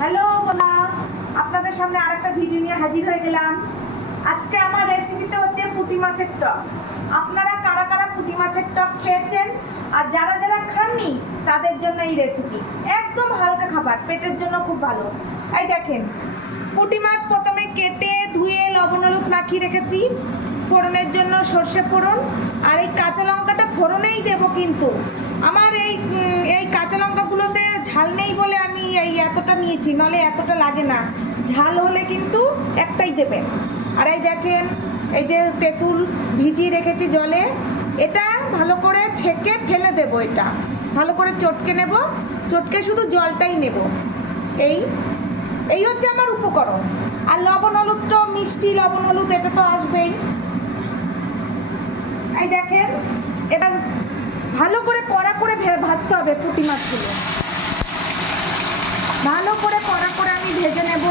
Hello বলা, আপনাদের সামনে আরেকটা ভিডিও নিয়ে হাজির হয়ে গেলাম। আজকে আমার রেসিপিতে হচ্ছে পুঁটি মাছের টক। আপনারা কারা কারা পুঁটি মাছের টক খেয়েছেন আর যারা যারা খাননি তাদের জন্য এই রেসিপি। একদম হালকা খাবার, পেটের জন্য খুব ভালো। এই দেখেন, পুঁটি মাছ প্রথমে কেটে ধুয়ে লবণ হলুদ মাখিয়ে রেখেছি। ফোড়নের জন্য সর্ষে ফোড়ন আর এই কাঁচা লঙ্কাটা ফোড়নেই দেবো, কিন্তু আমার এই কাঁচা লঙ্কাগুলোতে ঝাল নেই বলে আমি এই এতটা নিয়েছি, নাহলে এতটা লাগে না। ঝাল হলে কিন্তু একটাই দেবেন। আর এই দেখেন, এই যে তেঁতুল ভিজিয়ে রেখেছি জলে, এটা ভালো করে ছেঁকে ফেলে দেব। এটা ভালো করে চটকে নেব, চটকে শুধু জলটাই নেব। এই হচ্ছে আমার উপকরণ। আর লবণ হলুদ তো মিষ্টি লবণ হলুদ এটা তো আসবেই। এই দেখেন, এটা ভালো করে কড়া করে ভাজতে হবে। পুঁটি মাছগুলো ভালো করে কড়া করে আমি ভেজে নেব।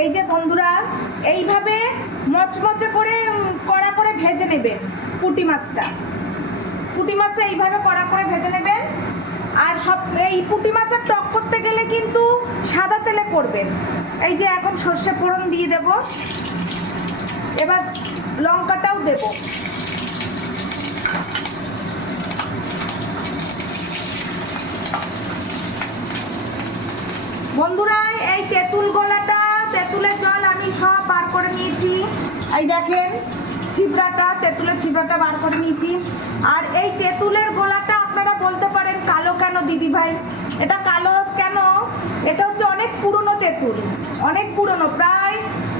এই যে বন্ধুরা, এইভাবে মচমচে করে কড়া করে ভেজে নেবেন পুঁটি মাছটা। পুঁটি মাছটা এইভাবে কড়া করে ভেজে নেবেন। আর এই পুঁটি মাছের টক করতে গেলে কিন্তু সাদা তেলে করবেন। এই যে এখন সর্ষে ফোড়ন দিয়ে দেব, এবার লঙ্কাটাও দেব। বন্ধুরা, এই তেঁতুল গোলাটা, তেঁতুলের জল আমি সব বার করে নিয়েছি। এই দেখেন ছিবড়াটা, তেঁতুলের ছিবড়াটা বার করে নিয়েছি। আর এই তেঁতুলের গোলাটা আপনারা বলতে পারেন কালো কেন দিদি ভাই? এটা কালো কেন? এটা হচ্ছে অনেক পুরনো তেঁতুল, অনেক পুরনো, প্রায়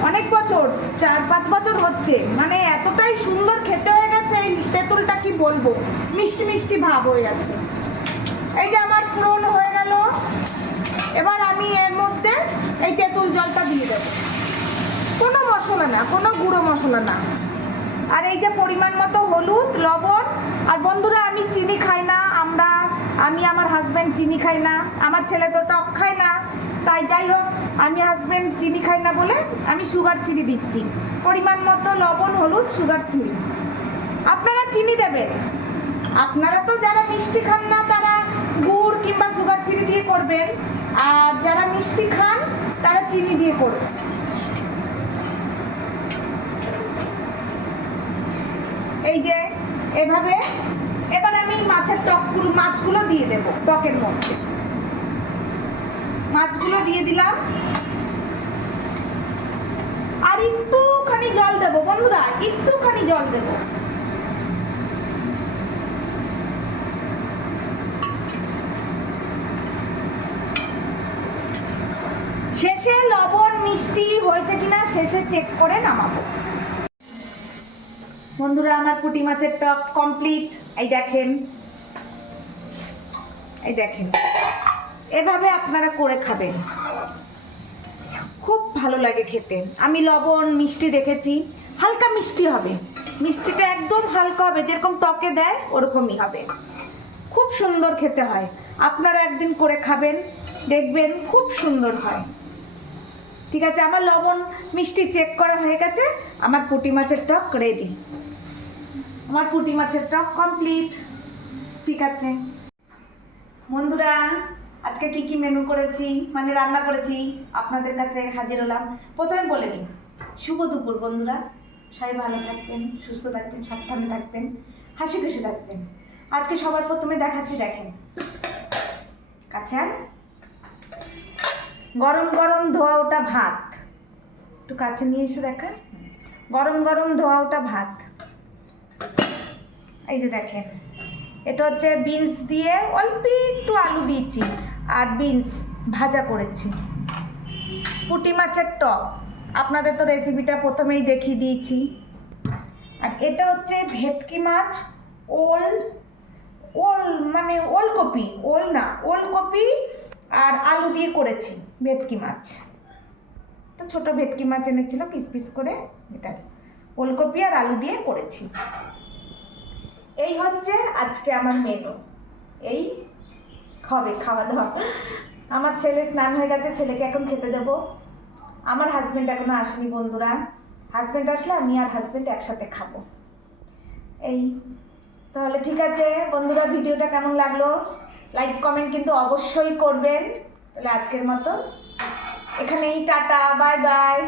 অনেক বছর, 4-5 বছর হচ্ছে। মানে এতটাই সুন্দর খেতে হয়ে গেছে এই তেঁতুলটা, কি বলবো, মিষ্টি মিষ্টি ভাব হয়ে যাচ্ছে। এই যে আমার পুরনো হয়ে গেল। এবার আমি এর মধ্যে এই তেঁতুল জলটা দিয়ে দেবো। কোনো মশলা না, কোনো গুঁড়ো মশলা না। আর এই যে পরিমাণ মতো হলুদ লবণ। আর বন্ধুরা, আমি চিনি খাই না, আমি আমার হাজব্যান্ড চিনি খাই না, আমার ছেলে তো টক খায় না, তাই যাই হোক, আমি হাজব্যান্ড চিনি খাই না বলে আমি সুগার ফ্রি দিচ্ছি। পরিমাণ মতো লবণ হলুদ, সুগার ফ্রি। আপনারা চিনি দেবেন। আপনারা তো যারা মিষ্টি খান না তারা গুড় কিংবা সুগার ফ্রি দিয়ে করবেন, আর যারা মিষ্টি খান তারা চিনি দিয়ে করবেন। এই যে এভাবে এবার আমি মাছগুলো দিয়ে দেব টকের মধ্যে। মাছগুলো দিয়ে দিলাম, আর একটুখানি জল দেব বন্ধুরা, একটুখানি জল দেব। শেষে লবণ মিষ্টি হয়েছে কিনা শেষে চেক করে নামাবো। বন্ধুরা, আমার পুঁটি মাছের টক কমপ্লিট। এই দেখেন, এই দেখেন, এভাবে আপনারা করে খাবেন, খুব ভালো লাগে খেতে। আমি লবণ মিষ্টি দেখেছি, হালকা মিষ্টি হবে, মিষ্টিটা একদম হালকা হবে, যেরকম টকে দেয় ওরকমই হবে। খুব সুন্দর খেতে হয়। আপনারা একদিন করে খাবেন, দেখবেন খুব সুন্দর হয়। ঠিক আছে, আমার লবণ মিষ্টি চেক করা হয়ে গেছে। আমার পুঁটি মাছের টক রেডি। আমার পুঁটি মাছের টক কমপ্লিট। ঠিক আছে বন্ধুরা, আজকে কি কি মেনু করেছি, মানে রান্না করেছি, আপনাদের কাছে হাজির হলাম। প্রথমে বলে নিই, শুভ দুপুর বন্ধুরা। সবাই ভালো থাকবেন, সুস্থ থাকবেন, সাবধানে থাকবেন, হাসি খুশি থাকবেন। আজকে সবার প্রথমে দেখাচ্ছি, দেখেন কাছে গরম গরম ধোয়া ওটা ভাত। একটু কাছে নিয়ে এসে দেখা, গরম গরম ধোয়া ওটা ভাত। এই যে দেখেন, এটা হচ্ছে বিনস দিয়ে অল্প একটু আলু দিয়েছি আর বিনস ভাজা করেছি। পুঁটি মাছের টক, আপনাদের তো রেসিপিটা প্রথমেই দেখিয়ে দিয়েছি। আর এটা হচ্ছে ভেটকি মাছ, ওল ওল মানে ওলকপি, ওল না, ওলকপি আর আলু দিয়ে করেছি ভেটকি মাছ। তো ছোট ভেটকি মাছ এনেছিল পিস পিস করে, এটা ওলকপি আর আলু দিয়ে করেছি। এই হচ্ছে আজকে আমার মেনু। এই হবে খাওয়া দাওয়া। আমার ছেলে স্নান হয়ে গেছে, ছেলেকে এখন খেতে দেব। আমার হাজব্যান্ড এখনো আসেনি বন্ধুরা, হাজব্যান্ড আসলে আমি আর হাজব্যান্ড একসাথে খাবো। এই তাহলে ঠিক আছে বন্ধুরা, ভিডিওটা কেমন লাগলো লাইক কমেন্ট কিন্তু অবশ্যই করবেন। তাহলে আজকের মতো এখানেই টাটা, বাই বাই।